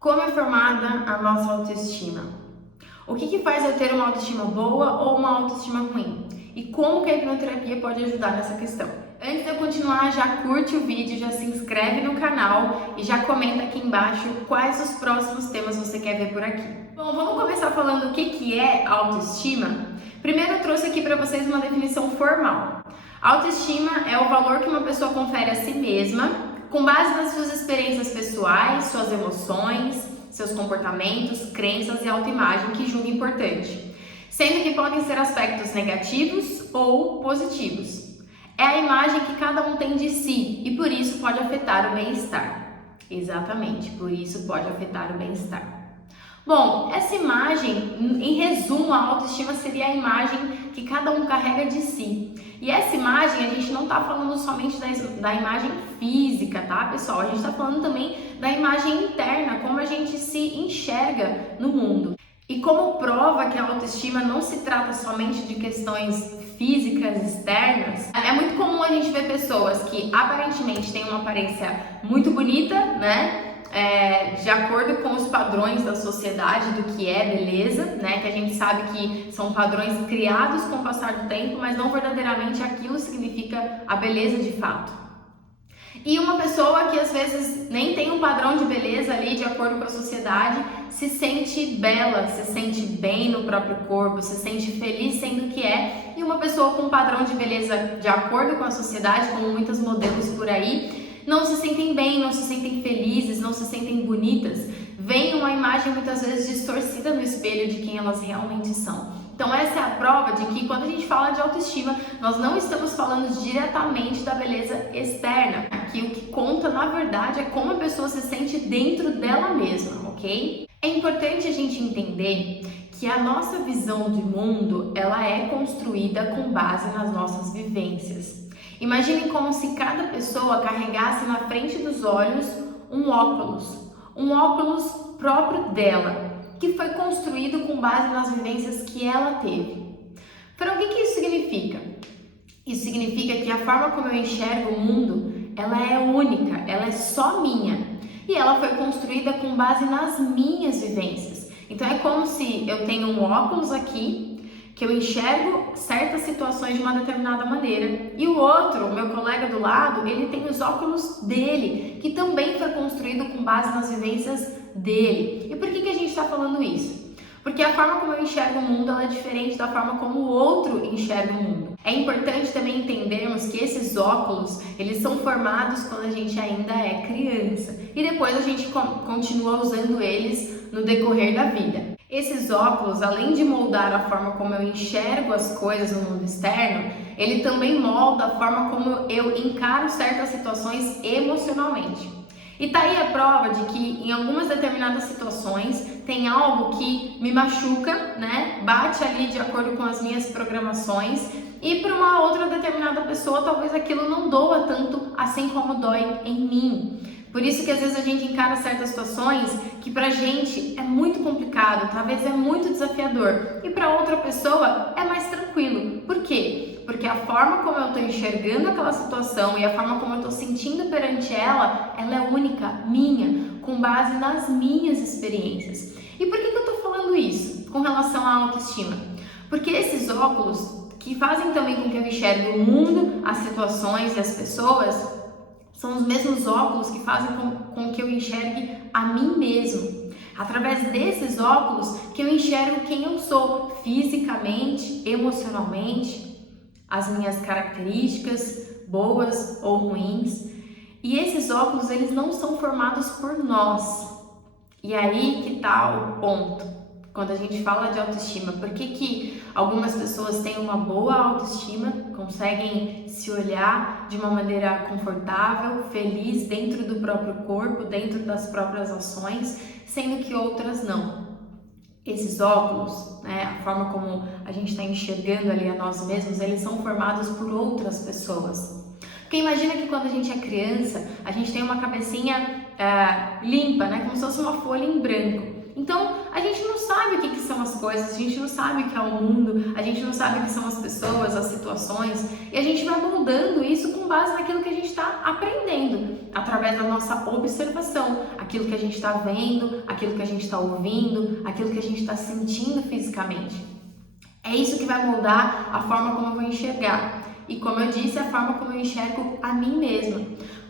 Como é formada a nossa autoestima? O que faz eu ter uma autoestima boa ou uma autoestima ruim? E como que a hipnoterapia pode ajudar nessa questão? Antes de eu continuar, já curte o vídeo, já se inscreve no canal e já comenta aqui embaixo quais os próximos temas você quer ver por aqui. Bom, vamos começar falando o que é autoestima? Primeiro eu trouxe aqui para vocês uma definição formal. Autoestima é o valor que uma pessoa confere a si mesma com base nas suas experiências pessoais, suas emoções, seus comportamentos, crenças e autoimagem que julga importante, sendo que podem ser aspectos negativos ou positivos. É a imagem que cada um tem de si e por isso pode afetar o bem-estar. Exatamente, por isso pode afetar o bem-estar. Bom, essa imagem, em resumo, a autoestima seria a imagem que cada um carrega de si. E essa imagem, a gente não está falando somente da imagem física, tá, pessoal? A gente está falando também da imagem interna, como a gente se enxerga no mundo. E como prova que a autoestima não se trata somente de questões físicas externas, é muito comum a gente ver pessoas que aparentemente têm uma aparência muito bonita, né? De acordo com os padrões da sociedade do que é beleza, né? Que a gente sabe que são padrões criados com o passar do tempo, mas não verdadeiramente aquilo significa a beleza de fato. E uma pessoa que às vezes nem tem um padrão de beleza ali de acordo com a sociedade, se sente bela, se sente bem no próprio corpo, se sente feliz sendo o que é. E uma pessoa com um padrão de beleza de acordo com a sociedade, como muitos modelos por aí, não se sentem bem, não se sentem felizes, não se sentem bonitas. Vem uma imagem muitas vezes distorcida no espelho de quem elas realmente são. Então essa é a prova de que quando a gente fala de autoestima, nós não estamos falando diretamente da beleza externa. Aqui o que conta na verdade é como a pessoa se sente dentro dela mesma, ok? É importante a gente entender que a nossa visão de mundo, ela é construída com base nas nossas vivências. Imagine como se cada pessoa carregasse na frente dos olhos um óculos próprio dela, que foi construído com base nas vivências que ela teve. Então, o que isso significa? Isso significa que a forma como eu enxergo o mundo, ela é única, ela é só minha. E ela foi construída com base nas minhas vivências. Então, é como se eu tenho um óculos aqui, que eu enxergo certas situações de uma determinada maneira. E o outro, o meu colega do lado, ele tem os óculos dele, que também foi construído com base nas vivências dele. E por que a gente está falando isso? Porque a forma como eu enxergo o mundo ela é diferente da forma como o outro enxerga o mundo. É importante também entendermos que esses óculos, eles são formados quando a gente ainda é criança. E depois a gente continua usando eles no decorrer da vida. Esses óculos, além de moldar a forma como eu enxergo as coisas no mundo externo, ele também molda a forma como eu encaro certas situações emocionalmente. E tá aí a prova de que em algumas determinadas situações tem algo que me machuca, né? Bate ali de acordo com as minhas programações e para uma outra determinada pessoa talvez aquilo não doa tanto assim como dói em mim. Por isso que às vezes a gente encara certas situações que pra gente é muito complicado, talvez é muito desafiador e para outra pessoa é mais tranquilo. Por quê? Porque a forma como eu estou enxergando aquela situação e a forma como eu estou sentindo perante ela, ela é única, minha, com base nas minhas experiências. E por que eu estou falando isso com relação à autoestima? Porque esses óculos que fazem também com que eu enxergue o mundo, as situações e as pessoas, são os mesmos óculos que fazem com que eu enxergue a mim mesmo. Através desses óculos que eu enxergo quem eu sou fisicamente, emocionalmente, as minhas características, boas ou ruins. E esses óculos, eles não são formados por nós. E aí que tá o ponto. Quando a gente fala de autoestima, por que algumas pessoas têm uma boa autoestima, conseguem se olhar de uma maneira confortável, feliz dentro do próprio corpo, dentro das próprias ações, sendo que outras não? Esses óculos, né, a forma como a gente está enxergando ali a nós mesmos, eles são formados por outras pessoas. Porque imagina que quando a gente é criança, a gente tem uma cabecinha limpa, né, como se fosse uma folha em branco. Então, a gente não sabe o que são as coisas, a gente não sabe o que é o mundo, a gente não sabe o que são as pessoas, as situações, e a gente vai moldando isso com base naquilo que a gente está aprendendo, através da nossa observação, aquilo que a gente está vendo, aquilo que a gente está ouvindo, aquilo que a gente está sentindo fisicamente. É isso que vai moldar a forma como eu vou enxergar. E como eu disse, a forma como eu enxergo a mim mesma.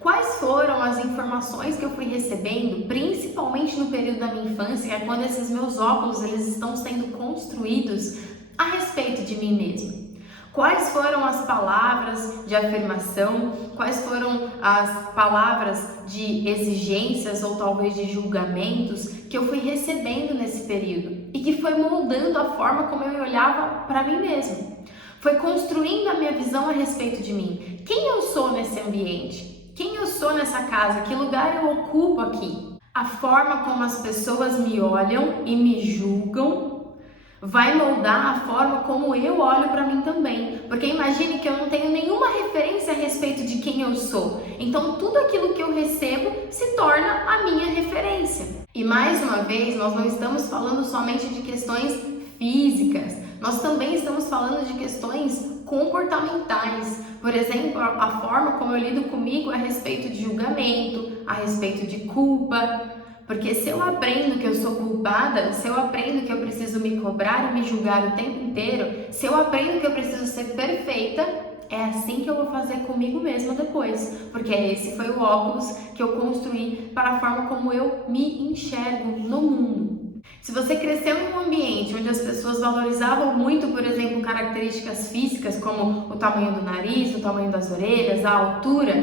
Quais foram as informações que eu fui recebendo, principalmente no período da minha infância, que é quando esses meus óculos eles estão sendo construídos a respeito de mim mesma? Quais foram as palavras de afirmação? Quais foram as palavras de exigências ou talvez de julgamentos que eu fui recebendo nesse período e que foi moldando a forma como eu olhava para mim mesma? Foi construindo a minha visão a respeito de mim. Quem eu sou nesse ambiente? Quem eu sou nessa casa? Que lugar eu ocupo aqui? A forma como as pessoas me olham e me julgam vai moldar a forma como eu olho para mim também. Porque imagine que eu não tenho nenhuma referência a respeito de quem eu sou. Então tudo aquilo que eu recebo se torna a minha referência. E mais uma vez, nós não estamos falando somente de questões físicas. Nós também estamos falando de questões comportamentais. Por exemplo, a forma como eu lido comigo a respeito de julgamento, a respeito de culpa. Porque se eu aprendo que eu sou culpada, se eu aprendo que eu preciso me cobrar e me julgar o tempo inteiro, se eu aprendo que eu preciso ser perfeita, é assim que eu vou fazer comigo mesma depois. Porque esse foi o óculos que eu construí para a forma como eu me enxergo no mundo. Se você cresceu em um ambiente onde as pessoas valorizavam muito, por exemplo, características físicas como o tamanho do nariz, o tamanho das orelhas, a altura,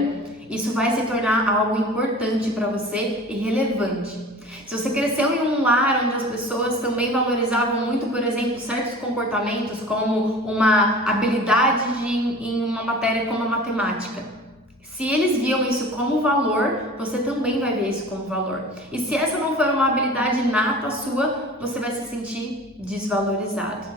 isso vai se tornar algo importante para você e relevante. Se você cresceu em um lar onde as pessoas também valorizavam muito, por exemplo, certos comportamentos como uma habilidade em uma matéria como a matemática, se eles viam isso como valor, você também vai ver isso como valor. E se essa não for uma habilidade nata sua, você vai se sentir desvalorizado.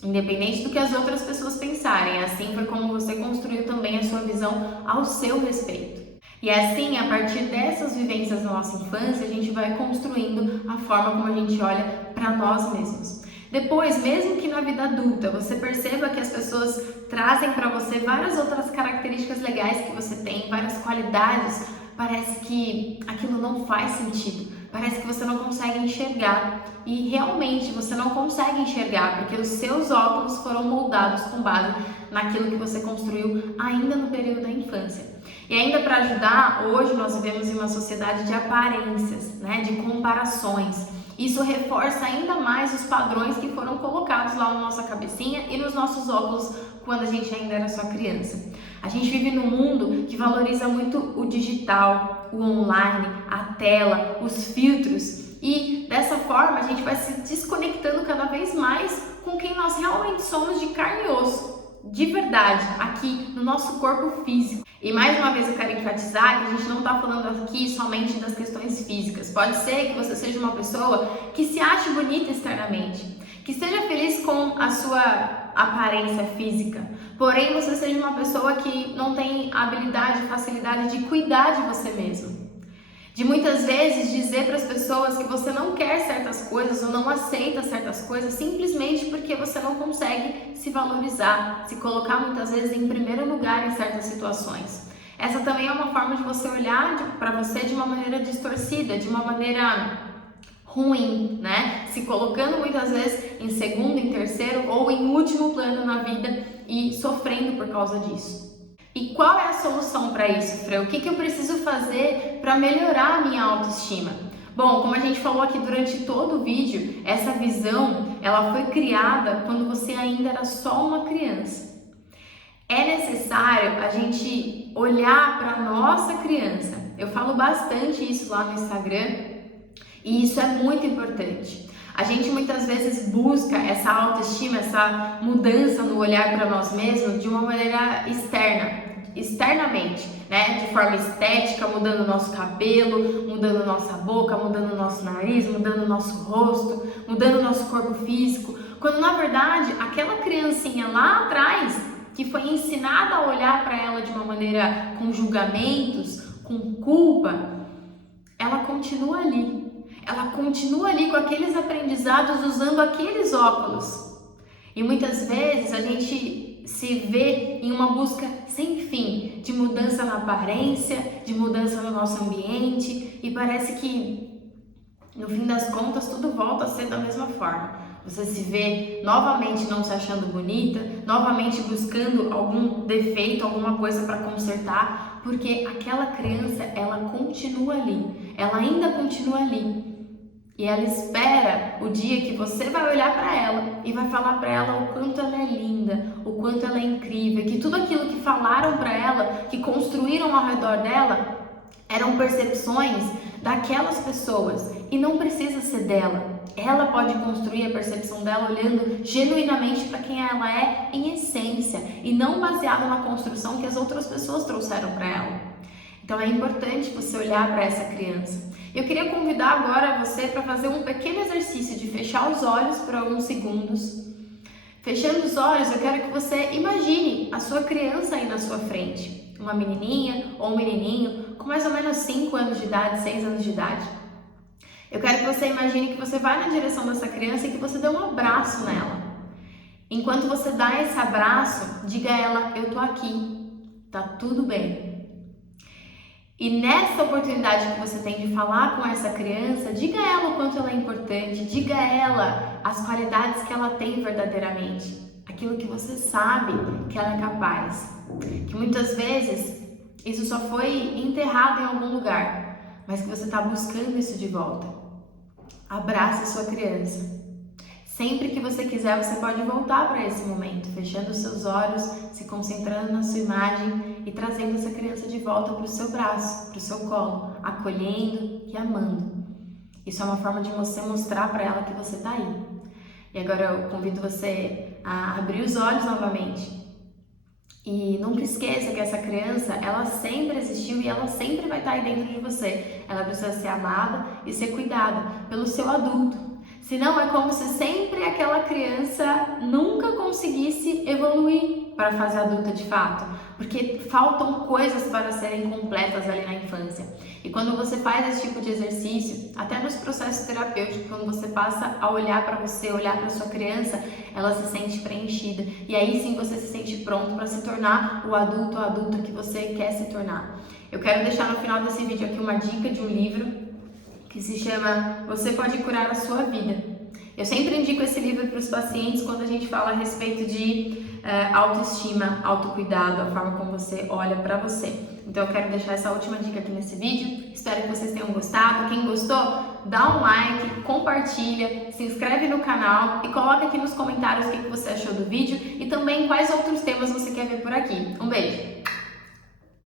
Independente do que as outras pessoas pensarem, assim foi como você construiu também a sua visão ao seu respeito. E assim, a partir dessas vivências na nossa infância, a gente vai construindo a forma como a gente olha para nós mesmos. Depois, mesmo que na vida adulta, você perceba que as pessoas trazem para você várias outras características legais que você tem, várias qualidades, parece que aquilo não faz sentido, parece que você não consegue enxergar. E realmente você não consegue enxergar, porque os seus óculos foram moldados com base naquilo que você construiu ainda no período da infância. E ainda para ajudar, hoje nós vivemos em uma sociedade de aparências, né, de comparações. Isso reforça ainda mais os padrões que foram colocados lá na nossa cabecinha e nos nossos óculos quando a gente ainda era só criança. A gente vive num mundo que valoriza muito o digital, o online, a tela, os filtros, e dessa forma a gente vai se desconectando cada vez mais com quem nós realmente somos de carne e osso, de verdade, aqui no nosso corpo físico. E mais uma vez eu quero enfatizar que a gente não está falando aqui somente das questões físicas. Pode ser que você seja uma pessoa que se ache bonita externamente, que esteja feliz com a sua aparência física, porém você seja uma pessoa que não tem habilidade, facilidade de cuidar de você mesmo. De muitas vezes dizer para as pessoas que você não quer certas coisas ou não aceita certas coisas simplesmente porque você não consegue se valorizar, se colocar muitas vezes em primeiro lugar em certas situações. Essa também é uma forma de você olhar para você de uma maneira distorcida, de uma maneira ruim, né? Se colocando muitas vezes em segundo, em terceiro ou em último plano na vida e sofrendo por causa disso. E qual é a solução para isso, Fran? O que eu preciso fazer para melhorar a minha autoestima? Bom, como a gente falou aqui durante todo o vídeo, essa visão ela foi criada quando você ainda era só uma criança. É necessário a gente olhar para a nossa criança. Eu falo bastante isso lá no Instagram e isso é muito importante. A gente muitas vezes busca essa autoestima, essa mudança no olhar para nós mesmos de uma maneira externamente, né? De forma estética, mudando o nosso cabelo, mudando nossa boca, mudando o nosso nariz, mudando o nosso rosto, mudando o nosso corpo físico, quando na verdade aquela criancinha lá atrás, que foi ensinada a olhar para ela de uma maneira com julgamentos, com culpa, ela continua ali. ela continua ali com aqueles aprendizados usando aqueles óculos. E muitas vezes a gente se vê em uma busca sem fim de mudança na aparência, de mudança no nosso ambiente, e parece que no fim das contas tudo volta a ser da mesma forma. Você se vê novamente não se achando bonita, novamente buscando algum defeito, alguma coisa para consertar, porque aquela criança, ela continua ali, ela ainda continua ali. E ela espera o dia que você vai olhar para ela e vai falar para ela o quanto ela é linda, o quanto ela é incrível, que tudo aquilo que falaram para ela, que construíram ao redor dela, eram percepções daquelas pessoas e não precisa ser dela. Ela pode construir a percepção dela olhando genuinamente para quem ela é em essência e não baseado na construção que as outras pessoas trouxeram para ela. Então é importante você olhar para essa criança. Eu queria convidar agora você para fazer um pequeno exercício de fechar os olhos por alguns segundos. Fechando os olhos, eu quero que você imagine a sua criança aí na sua frente. Uma menininha ou um menininho com mais ou menos 5 anos de idade, 6 anos de idade. Eu quero que você imagine que você vai na direção dessa criança e que você dê um abraço nela. Enquanto você dá esse abraço, diga a ela, eu tô aqui, tá tudo bem. E nessa oportunidade que você tem de falar com essa criança, diga a ela o quanto ela é importante, diga a ela as qualidades que ela tem verdadeiramente, aquilo que você sabe que ela é capaz. Que muitas vezes isso só foi enterrado em algum lugar, mas que você está buscando isso de volta. Abrace a sua criança. Sempre que você quiser, você pode voltar para esse momento, fechando os seus olhos, se concentrando na sua imagem e trazendo essa criança de volta para o seu braço, para o seu colo, acolhendo e amando. Isso é uma forma de você mostrar para ela que você está aí. E agora eu convido você a abrir os olhos novamente. E nunca esqueça que essa criança, ela sempre existiu e ela sempre vai estar aí dentro de você. Ela precisa ser amada e ser cuidada pelo seu adulto. Senão é como se sempre aquela criança nunca conseguisse evoluir para a fase adulta de fato, porque faltam coisas para serem completas ali na infância. E quando você faz esse tipo de exercício, até nos processos terapêuticos, quando você passa a olhar para você, olhar para sua criança, ela se sente preenchida. E aí sim você se sente pronto para se tornar o adulto ou adulta que você quer se tornar. Eu quero deixar no final desse vídeo aqui uma dica de um livro que se chama Você Pode Curar a Sua Vida. Eu sempre indico esse livro para os pacientes quando a gente fala a respeito de autoestima, autocuidado, a forma como você olha para você. Então eu quero deixar essa última dica aqui nesse vídeo. Espero que vocês tenham gostado. Quem gostou, dá um like, compartilha, se inscreve no canal e coloca aqui nos comentários o que você achou do vídeo e também quais outros temas você quer ver por aqui. Um beijo!